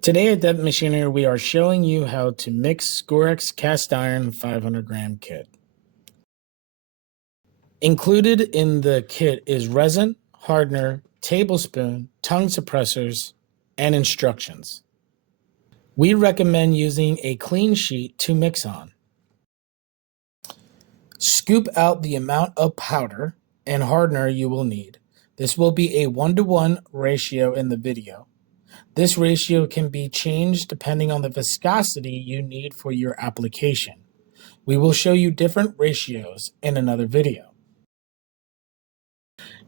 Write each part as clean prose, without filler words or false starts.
Today at Devitt Machinery, we are showing you how to mix Scorex cast iron 500-gram kit. Included in the kit is resin, hardener, tablespoon, tongue suppressors, and instructions. We recommend using a clean sheet to mix on. Scoop out the amount of powder and hardener you will need. This will be a 1-to-1 ratio in the video. This ratio can be changed depending on the viscosity you need for your application. We will show you different ratios in another video.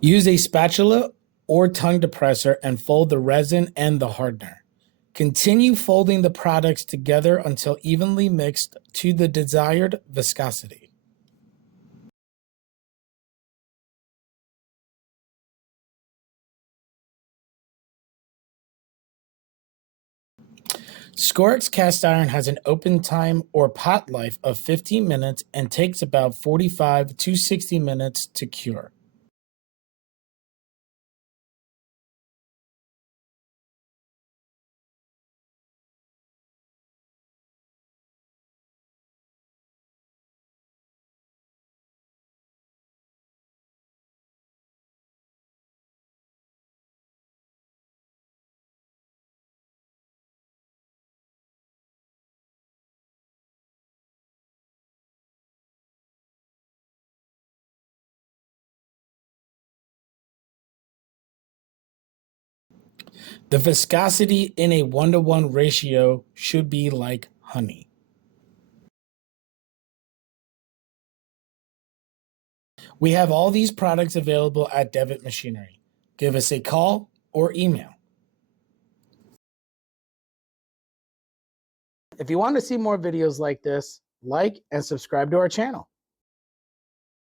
Use a spatula or tongue depressor and fold the resin and the hardener. Continue folding the products together until evenly mixed to the desired viscosity. Scorex cast iron has an open time or pot life of 15 minutes and takes about 45 to 60 minutes to cure. The viscosity in a 1-to-1 ratio should be like honey. We have all these products available at Devitt Machinery. Give us a call or email. If you want to see more videos like this, like and subscribe to our channel.